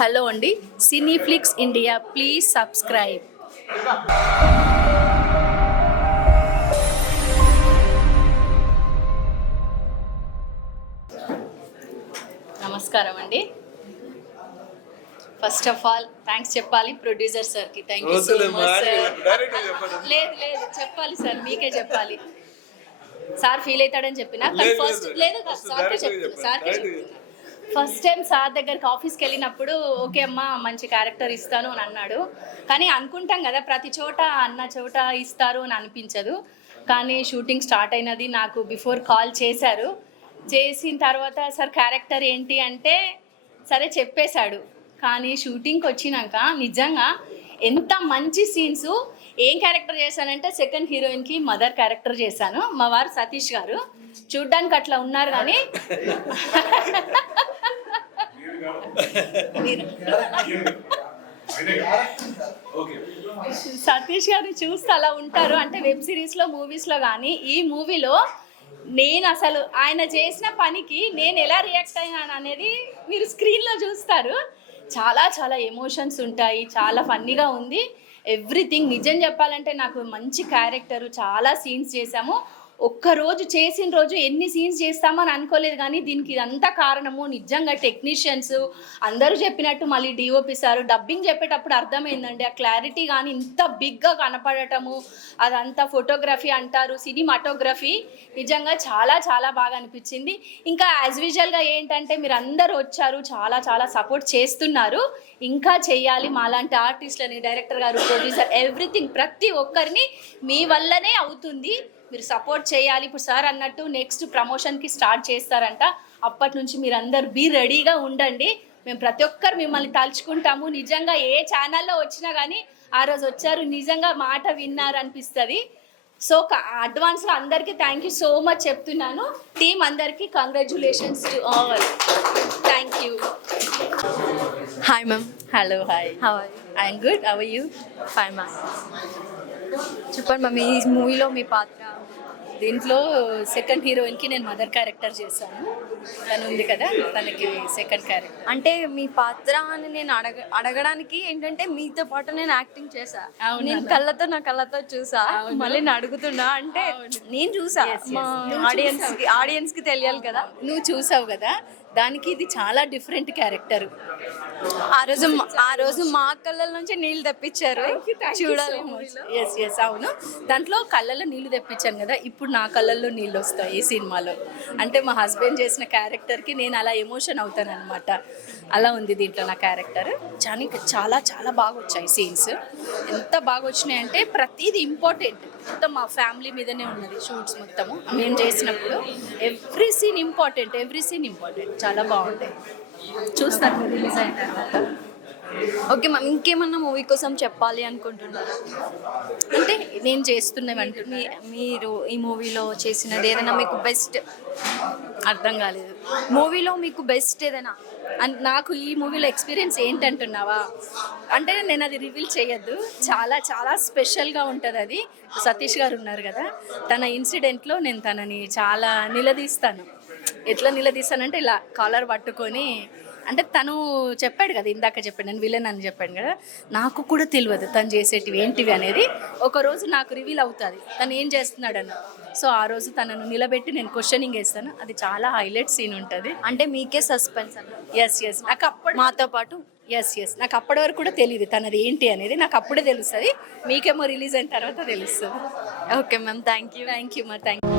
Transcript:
Hello అండి, సినీఫ్లిక్స్ India please subscribe. నమస్కారం అండి. ఫస్ట్ ఆఫ్ ఆల్ థ్యాంక్స్ చెప్పాలి ప్రొడ్యూసర్ సార్కి. Thank you so much sir. లేదు లేదు చెప్పాలి సార్, మీకే చెప్పాలి. సార్ ఫీల్ అవుతాడని చెప్పిన ఫస్ట్ లేదు సార్కే చెప్తున్నా. ఫస్ట్ టైం సార్ దగ్గరికి ఆఫీస్కి వెళ్ళినప్పుడు ఓకే అమ్మా మంచి క్యారెక్టర్ ఇస్తాను అని అన్నాడు. కానీ అనుకుంటాం కదా ప్రతి చోట అన్న చోట ఇస్తారు అని అనిపించదు. కానీ షూటింగ్ స్టార్ట్ అయినది నాకు బిఫోర్ కాల్ చేశారు. చేసిన తర్వాత సార్ క్యారెక్టర్ ఏంటి అంటే సరే చెప్పేశాడు. కానీ షూటింగ్కి వచ్చినాక నిజంగా ఎంత మంచి సీన్స్. ఏం క్యారెక్టర్ చేశానంటే సెకండ్ హీరోయిన్కి మదర్ క్యారెక్టర్ చేశాను. మా వారు సతీష్ గారు చూడ్డానికి అట్లా ఉన్నారు కానీ సతీష్ గారు చూస్తే అలా ఉంటారు. అంటే వెబ్ సిరీస్లో మూవీస్లో కానీ ఈ మూవీలో నేను అసలు ఆయన చేసిన పనికి నేను ఎలా రియాక్ట్ అయినాను అనేది మీరు స్క్రీన్లో చూస్తారు. చాలా చాలా ఎమోషన్స్ ఉంటాయి, చాలా ఫన్నీగా ఉంది ఎవ్రీథింగ్. నిజం చెప్పాలంటే నాకు మంచి క్యారెక్టరు, చాలా సీన్స్ చేశాము. ఒక్కరోజు చేసిన రోజు ఎన్ని సీన్స్ చేస్తామో అని అనుకోలేదు. కానీ దీనికి ఇదంతా కారణము నిజంగా టెక్నీషియన్స్ అందరూ చెప్పినట్టు మళ్ళీ డిఓపి సార్ డబ్బింగ్ చెప్పేటప్పుడు అర్థమైందండి. ఆ క్లారిటీ కానీ ఇంత బిగ్గా కనపడటము, అదంతా ఫోటోగ్రఫీ అంటారు, సినిమాటోగ్రఫీ నిజంగా చాలా చాలా బాగా అనిపించింది. ఇంకా యాజ్ యూజువల్గా ఏంటంటే మీరు అందరూ వచ్చారు, చాలా చాలా సపోర్ట్ చేస్తున్నారు. ఇంకా చేయాలి మాలాంటి ఆర్టిస్టులని, డైరెక్టర్ గారు, ప్రొడ్యూసర్, ఎవ్రీథింగ్ ప్రతి ఒక్కరిని మీ వల్లనే అవుతుంది. మీరు సపోర్ట్ చేయాలి. ఇప్పుడు సార్ అన్నట్టు నెక్స్ట్ ప్రమోషన్కి స్టార్ట్ చేస్తారంట. అప్పటి నుంచి మీరు అందరు బీ రెడీగా ఉండండి. మేము ప్రతి ఒక్కరు మిమ్మల్ని తలుచుకుంటాము. నిజంగా ఏ ఛానల్లో వచ్చినా కానీ ఆ రోజు వచ్చారు, నిజంగా మాట విన్నారు అనిపిస్తుంది. సో అడ్వాన్స్లో అందరికీ థ్యాంక్ యూ సో మచ్ చెప్తున్నాను. టీం అందరికీ congratulations to all. Thank you. Hi ma'am. Hello hi. How are you? I'm good. How are you? Fine ma'am. చెప్పండి మ్యామ్, ఈ మూవీలో మీ పాత్ర. దీంట్లో సెకండ్ హీరోయిన్కి నేను మదర్ క్యారెక్టర్ చేశాను. తను ఉంది కదా, తనకి సెకండ్ క్యారెక్టర్. అంటే మీ పాత్ర అని నేను అడగడానికి ఏంటంటే మీతో పాటు నేను యాక్టింగ్ చేశా. నేను నా కళ్ళతో చూసా. మళ్ళీ నేను అడుగుతున్నా అంటే నేను చూసా, మా ఆడియన్స్కి తెలియాలి కదా. నువ్వు చూసావు కదా, దానికి ఇది చాలా డిఫరెంట్ క్యారెక్టర్. ఆ రోజు మా కళ్ళ నుంచి నీళ్ళు తెప్పించారు, చూడాలి. ఎస్ ఎస్ అవును, దాంట్లో కళ్ళల్లో నీళ్లు తెప్పించాను కదా, ఇప్పుడు నా కళ్ళల్లో నీళ్ళు వస్తాయి ఈ సినిమాలో. అంటే మా హస్బెండ్ చేసిన క్యారెక్టర్కి నేను అలా ఎమోషన్ అవుతాను అనమాట. అలా ఉంది దీంట్లో నా క్యారెక్టర్. చాలా చాలా బాగా వచ్చాయి సీన్స్. ఎంత బాగా వచ్చినాయి అంటే ప్రతిదీ ఇంపార్టెంట్. మొత్తం మా ఫ్యామిలీ మీదనే ఉన్నది షూట్స్ మొత్తము మేము చేసినప్పుడు. Every scene important. చాలా బాగుంటాయి. చూస్తాను రిలీజ్ అయిన తర్వాత. ఓకే మ్యామ్, ఇంకేమన్నా మూవీ కోసం చెప్పాలి అనుకుంటున్నారా? అంటే నేను చేస్తున్నవంటున్నా. మీరు ఈ మూవీలో చేసినది ఏదైనా మీకు బెస్ట్? అర్థం కాలేదు. మూవీలో మీకు బెస్ట్ ఏదైనా? నాకు ఈ మూవీలో ఎక్స్పీరియన్స్ ఏంటంటున్నావా అంటే నేను అది రివీల్ చేయొద్దు. చాలా చాలా స్పెషల్గా ఉంటుంది అది. సతీష్ గారు ఉన్నారు కదా, తన ఇన్సిడెంట్లో నేను తనని చాలా నిలదీస్తాను. ఎట్లా నిలదీస్తానంటే ఇలా కాలర్ పట్టుకొని, అంటే తను చెప్పాడు కదా, ఇందాక చెప్పాడు నేను విలన్ అని చెప్పాడు కదా, నాకు కూడా తెలియదు తను చేసేటివి ఏంటివి అనేది. ఒకరోజు నాకు రివీల్ అవుతుంది తను ఏం చేస్తున్నాడన్న. సో ఆ రోజు తనను నిలబెట్టి నేను క్వశ్చనింగ్ వేస్తాను. అది చాలా హైలైట్ సీన్ ఉంటుంది. అంటే మీకే సస్పెన్స్ అన్న. ఎస్ నాకు అప్పుడు మాతో పాటు ఎస్ నాకు అప్పటి వరకు కూడా తెలియదు తనది ఏంటి అనేది. నాకు అప్పుడే తెలుస్తుంది, మీకేమో రిలీజ్ అయిన తర్వాత తెలుస్తుంది. Okay ma'am, thank you. Thank you.